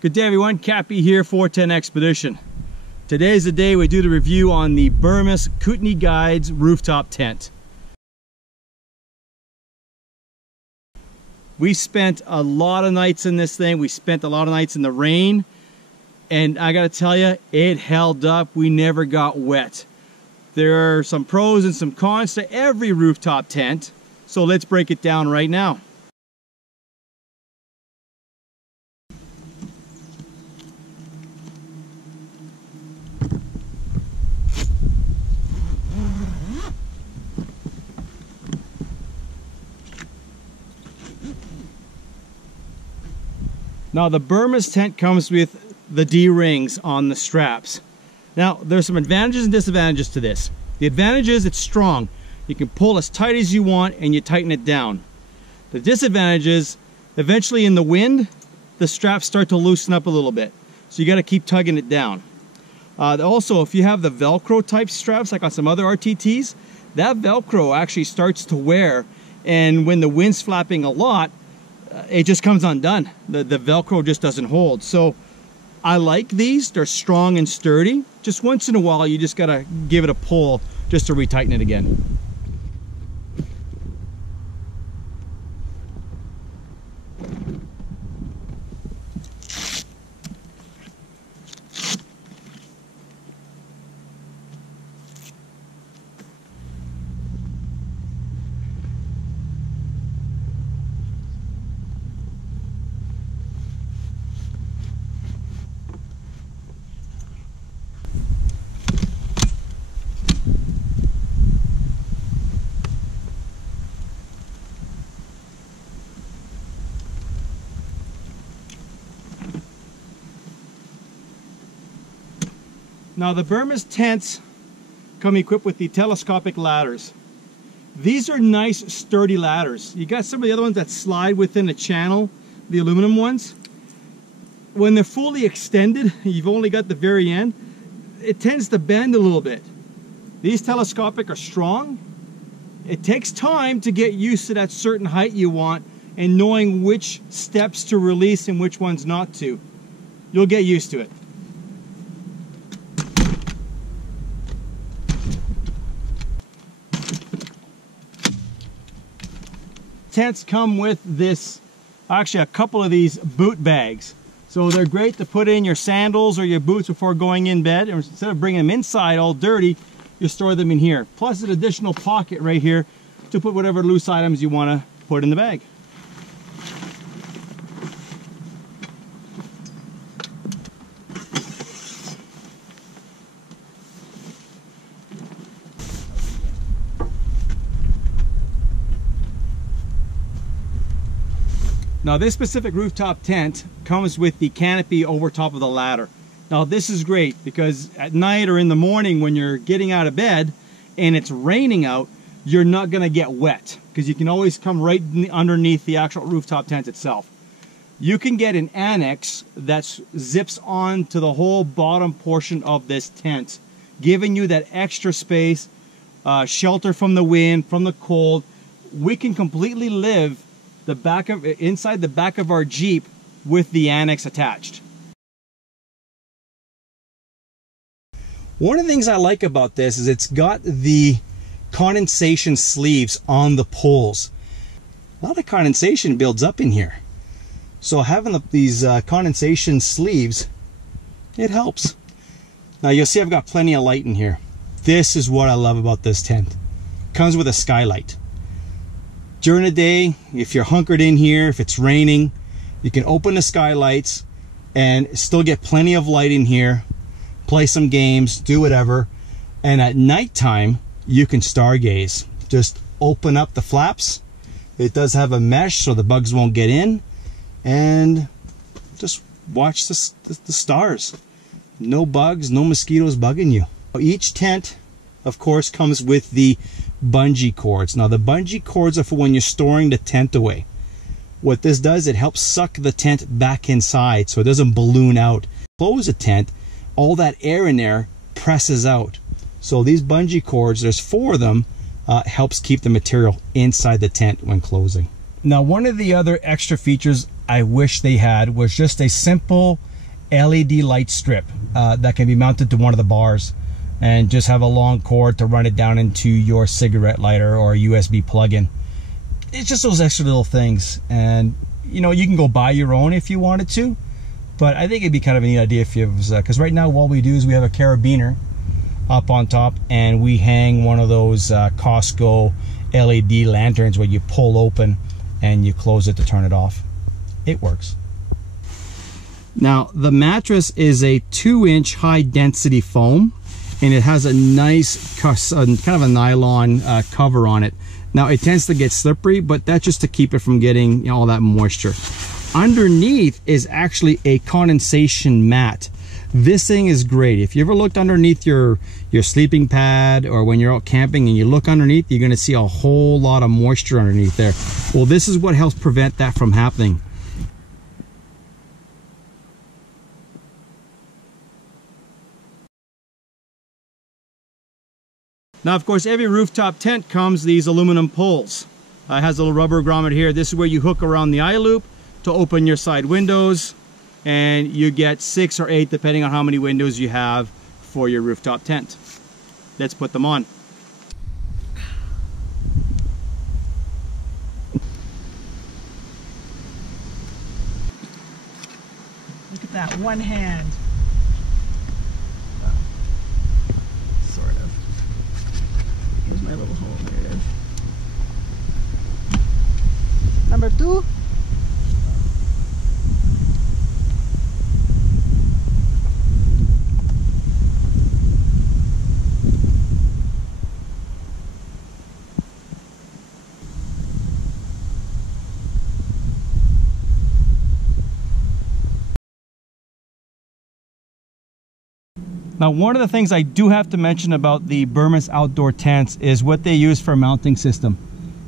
Good day everyone, Cappy here, 410 Expedition. Today is the day we do the review on the Burmis Kootenay Guides rooftop tent. We spent a lot of nights in this thing. We spent a lot of nights in the rain, and I gotta tell you, it held up. We never got wet. There are some pros and some cons to every rooftop tent, so let's break it down right now. Now the Burmis tent comes with the D-rings on the straps. Now there's some advantages and disadvantages to this. The advantage is it's strong. You can pull as tight as you want and you tighten it down. The disadvantage is eventually in the wind, the straps start to loosen up a little bit. So you got to keep tugging it down. Also, if you have the Velcro type straps like on some other RTTs, that Velcro actually starts to wear, and when the wind's flapping a lot, it just comes undone. The Velcro just doesn't hold. So I like these. They're strong and sturdy. Just once in a while, you just gotta give it a pull just to retighten it again. Now the Burmis tents come equipped with the telescopic ladders. These are nice sturdy ladders. You got some of the other ones that slide within a channel, the aluminum ones. When they're fully extended, you've only got the very end, it tends to bend a little bit. These telescopic are strong. It takes time to get used to that certain height you want and knowing which steps to release and which ones not to. You'll get used to it. Tents come with this, actually a couple of these boot bags. So they're great to put in your sandals or your boots before going in bed. And instead of bringing them inside all dirty, you store them in here. Plus an additional pocket right here to put whatever loose items you want to put in the bag. Now this specific rooftop tent comes with the canopy over top of the ladder. Now this is great because at night or in the morning when you're getting out of bed and it's raining out, you're not going to get wet because you can always come right underneath the actual rooftop tent itself. You can get an annex that zips on to the whole bottom portion of this tent, giving you that extra space, shelter from the wind, from the cold. We can completely live inside the back of our Jeep with the annex attached. One of the things I like about this is it's got the condensation sleeves on the poles. A lot of condensation builds up in here. So having these condensation sleeves, it helps. Now you'll see I've got plenty of light in here. This is what I love about this tent. Comes with a skylight. During the day, if you're hunkered in here, if it's raining, you can open the skylights and still get plenty of light in here, play some games, do whatever. And at nighttime, you can stargaze. Just open up the flaps. It does have a mesh so the bugs won't get in, and just watch the stars. No bugs, no mosquitoes bugging you. Each tent, of course, comes with the bungee cords. Now the bungee cords are for when you're storing the tent away. What this does, it helps suck the tent back inside so it doesn't balloon out. Close a tent, all that air in there presses out. So these bungee cords, there's 4 of them, helps keep the material inside the tent when closing. Now one of the other extra features I wish they had was just a simple LED light strip that can be mounted to one of the bars, and just have a long cord to run it down into your cigarette lighter or USB plug-in. It's just those extra little things, and you know, you can go buy your own if you wanted to, but I think it'd be kind of a neat idea if you was, because right now what we do is we have a carabiner up on top, and we hang one of those Costco LED lanterns where you pull open and you close it to turn it off. It works. Now the mattress is a 2-inch high density foam, and it has a nice kind of a nylon cover on it. Now it tends to get slippery, but that's just to keep it from getting, you know, all that moisture. Underneath is actually a condensation mat. This thing is great. If you ever looked underneath your sleeping pad, or when you're out camping and you look underneath, you're going to see a whole lot of moisture underneath there. Well, this is what helps prevent that from happening. Now, of course, every rooftop tent comes these aluminum poles. It has a little rubber grommet here. This is where you hook around the eye loop to open your side windows, and you get 6 or 8 depending on how many windows you have for your rooftop tent. Let's put them on. Look at that, one hand. Sort of. Here's my little hole. There it is. Number 2. Now, one of the things I do have to mention about the Burmis outdoor tents is what they use for a mounting system.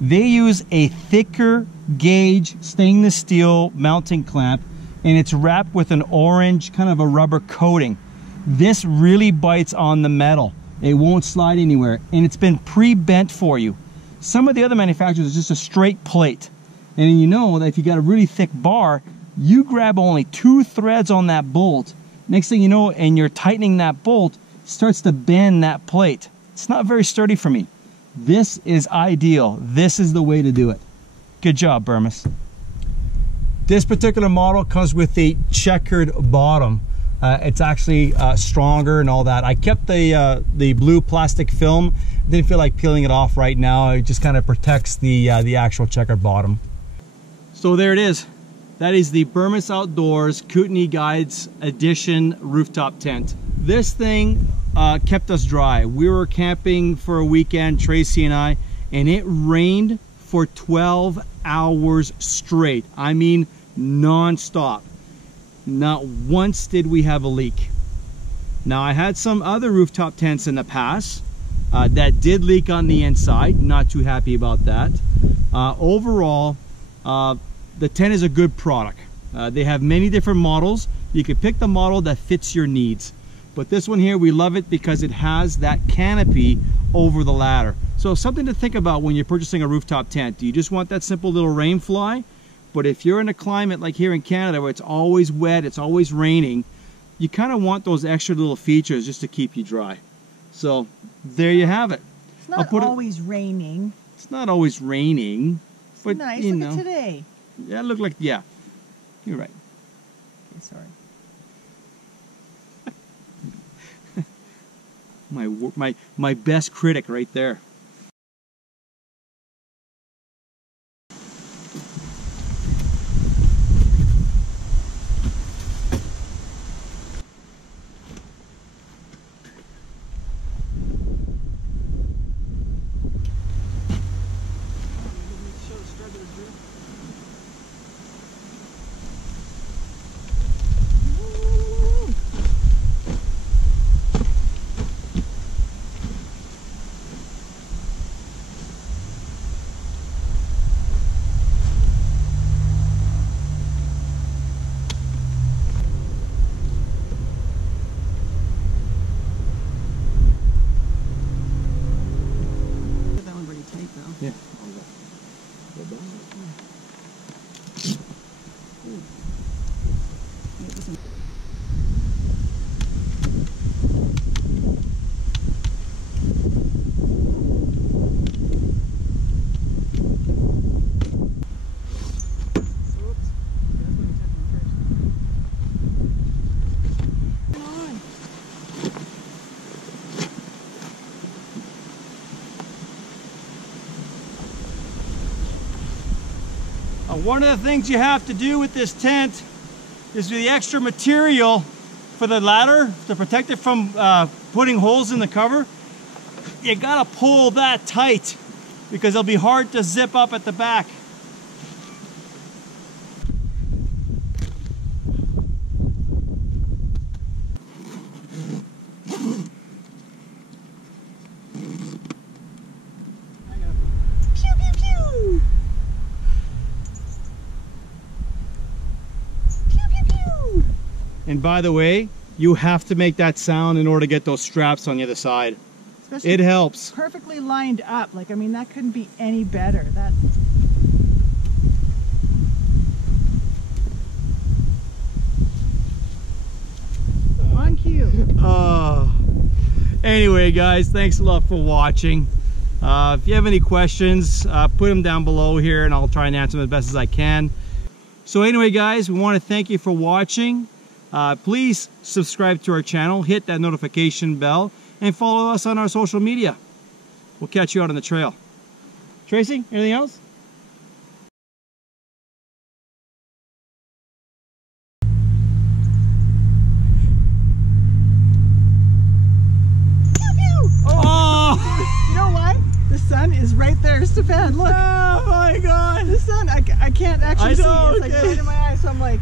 They use a thicker gauge stainless steel mounting clamp, and it's wrapped with an orange kind of a rubber coating. This really bites on the metal. It won't slide anywhere, and it's been pre-bent for you. Some of the other manufacturers is just a straight plate. And you know that if you got a really thick bar, you grab only 2 threads on that bolt. Next thing you know, and you're tightening that bolt, it starts to bend that plate. It's not very sturdy for me. This is ideal. This is the way to do it. Good job, Burmis. This particular model comes with a checkered bottom. It's actually stronger and all that. I kept the blue plastic film. Didn't feel like peeling it off right now. It just kind of protects the actual checkered bottom. So there it is. That is the Burmis Outdoors Kootenay Guides Edition rooftop tent. This thing kept us dry. We were camping for a weekend, Tracy and I, and it rained for 12 hours straight. I mean, non-stop. Not once did we have a leak. Now, I had some other rooftop tents in the past that did leak on the inside. Not too happy about that. Overall, the tent is a good product. They have many different models. You can pick the model that fits your needs. But this one here, we love it because it has that canopy over the ladder. So something to think about when you're purchasing a rooftop tent. Do you just want that simple little rain fly? But if you're in a climate like here in Canada where it's always wet, it's always raining, you kind of want those extra little features just to keep you dry. So there you have it. It's not always raining. It's not always raining. It's but nice. you Look know. at today. Yeah, it looked like, yeah, you're right. Okay, sorry. my best critic right there. One of the things you have to do with this tent is the extra material for the ladder to protect it from putting holes in the cover. You gotta pull that tight because it'll be hard to zip up at the back. And by the way, you have to make that sound in order to get those straps on the other side. Especially it helps. Perfectly lined up. Like, I mean, that couldn't be any better. That. On cue. Anyway, guys, thanks a lot for watching. If you have any questions, put them down below here and I'll try and answer them as best as I can. So anyway, guys, we want to thank you for watching. Please subscribe to our channel, hit that notification bell, and follow us on our social media. We'll catch you out on the trail. Tracy, anything else? You know what? The sun is right there, Stefan. Look. Oh my God! The sun. I can't actually see. It's like right in my eyes. So I'm like.